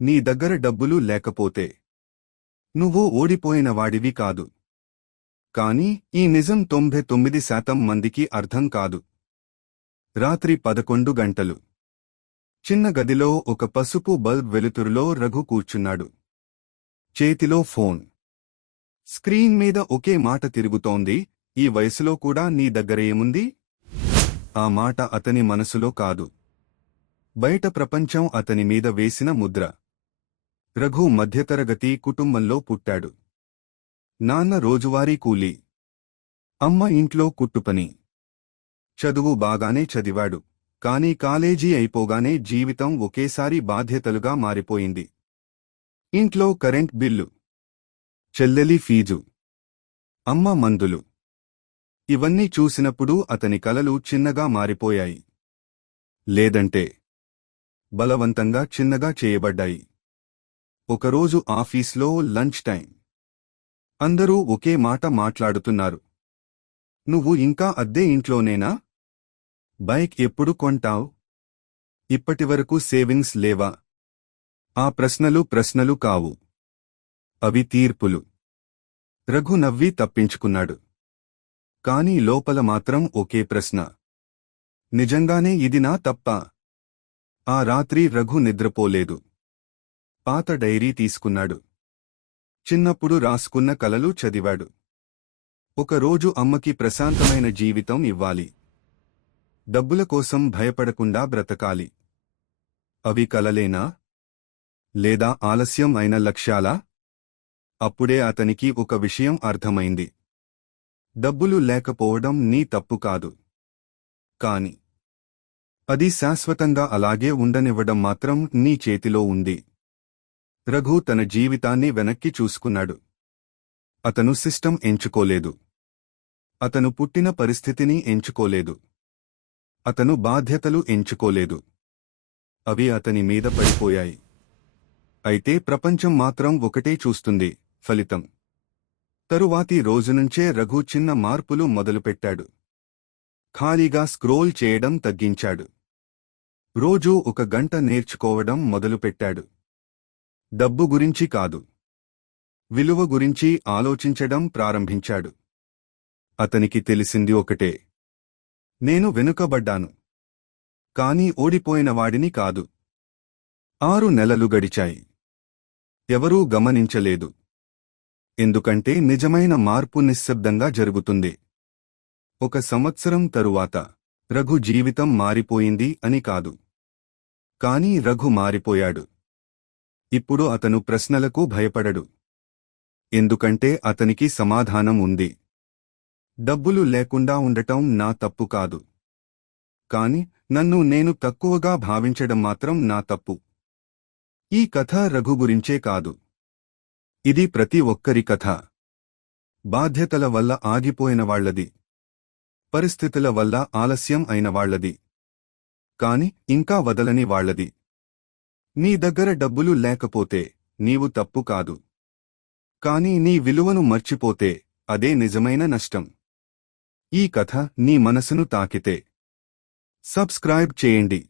నీ దగ్గర డబ్బులు లేకపోతే నువ్వు ఓడిపోయిన వాడివి కాదు. కాని ఈ నిజం 99% మందికి అర్థం కాదు. రాత్రి 11 గంటలు. చిన్న గదిలో ఒక పసుపు బల్బ్ వెలుతురులో రఘు కూర్చున్నాడు. చేతిలో ఫోన్. స్క్రీన్ మీద ఒకే మాట తిరుగుతోంది, ఈ వయసులో కూడా నీ దగ్గర ఏముంది? ఆ మాట అతని మనసులో కాదు, బయట ప్రపంచం అతని మీద వేసిన ముద్ర. రఘు మధ్యతరగతి కుటుంబంలో పుట్టాడు. నాన్న రోజువారీ కూలీ, అమ్మ ఇంట్లో కుట్టుపని. చదువు బాగానే చదివాడు, కానీ కాలేజీ అయిపోగానే జీవితం ఒకేసారి బాధ్యతలుగా మారిపోయింది. ఇంట్లో కరెంట్ బిల్లు, చెల్లెలి ఫీజు, అమ్మ మందులు. ఇవన్నీ చూసినప్పుడు అతని కలలు చిన్నగా మారిపోయాయి. లేదంటే బలవంతంగా చిన్నగా చేయబడ్డాయి. ఒకరోజు ఆఫీస్లో లంచ్ టైం. అందరూ ఒకే మాట మాట్లాడుతున్నారు. నువ్వు ఇంకా అద్దె ఇంట్లోనేనా? బైక్ ఎప్పుడు కొంటావ్? ఇప్పటివరకు సేవింగ్స్ లేవా? ఆ ప్రశ్నలు కావు, అవి తీర్పులు. రఘు నవ్వి తప్పించుకున్నాడు. కాని లోపల మాత్రం ఒకే ప్రశ్న, నిజంగానే ఇది నా తప్పా? ఆ రాత్రి రఘు నిద్రపోలేదు. పాత డైరీ తీసుకున్నాడు. చిన్నప్పుడు రాసుకున్న కలలు చదివాడు. ఒకరోజు అమ్మకి ప్రశాంతమైన జీవితం ఇవ్వాలి, డబ్బుల కోసం భయపడకుండా బ్రతకాలి. అవి కలలేనా? లేదా ఆలస్యం అయిన లక్ష్యాలా? అప్పుడే అతనికి ఒక విషయం అర్థమైంది. డబ్బులు లేకపోవడం నీ తప్పు కాదు, కాని అది శాశ్వతంగా అలాగే ఉండనివ్వడం మాత్రం నీ చేతిలో ఉంది. రఘు తన జీవితాన్ని వెనక్కి చూసుకున్నాడు. అతను సిస్టం ఎంచుకోలేదు. అతను పుట్టిన పరిస్థితిని ఎంచుకోలేదు. అతను బాధ్యతలు ఎంచుకోలేదు. అవి అతని మీద పడిపోయాయి. అయితే ప్రపంచం మాత్రం ఒకటే చూస్తుంది, ఫలితం. తరువాతి రోజునుంచే రఘు చిన్న మార్పులు మొదలుపెట్టాడు. ఖాళీగా స్క్రోల్ చేయడం తగ్గించాడు. రోజూ 1 గంట నేర్చుకోవడం మొదలుపెట్టాడు. డబ్బు గురించి కాదు, విలువ గురించి ఆలోచించడం ప్రారంభించాడు. అతనికి తెలిసింది ఒకటే, నేను వెనుకబడ్డాను, కానీ ఓడిపోయినవాడిని కాదు. 6 నెలలు గడిచాయి. ఎవరూ గమనించలేదు. ఎందుకంటే నిజమైన మార్పు నిశ్శబ్దంగా జరుగుతుంది. 1 సంవత్సరం తరువాత రఘు జీవితం మారిపోయింది అని కాదు, కానీ రఘు మారిపోయాడు. ఇప్పుడు అతను ప్రశ్నలకు భయపడడు. ఎందుకంటే అతనికి సమాధానం ఉంది. డబ్బులు లేకుండా ఉండటం నా తప్పు కాదు, కాని నన్ను నేను తక్కువగా భావించడం మాత్రం నా తప్పు. ఈ కథ రఘు గురించే కాదు, ఇది ప్రతి ఒక్కరి కథ. బాధ్యతల వల్ల ఆగిపోయిన వాళ్లది, పరిస్థితుల వల్ల ఆలస్యం అయిన వాళ్లది, కాని ఇంకా వదలని వాళ్లది. నీ దగ్గర డబ్బులు లేకపోతే నీవు తప్పు కాదు, కాని నీ విలువను మర్చిపోతే అదే నిజమైన నష్టం. ఈ కథ నీ మనసును తాకితే సబ్స్క్రైబ్ చేయండి.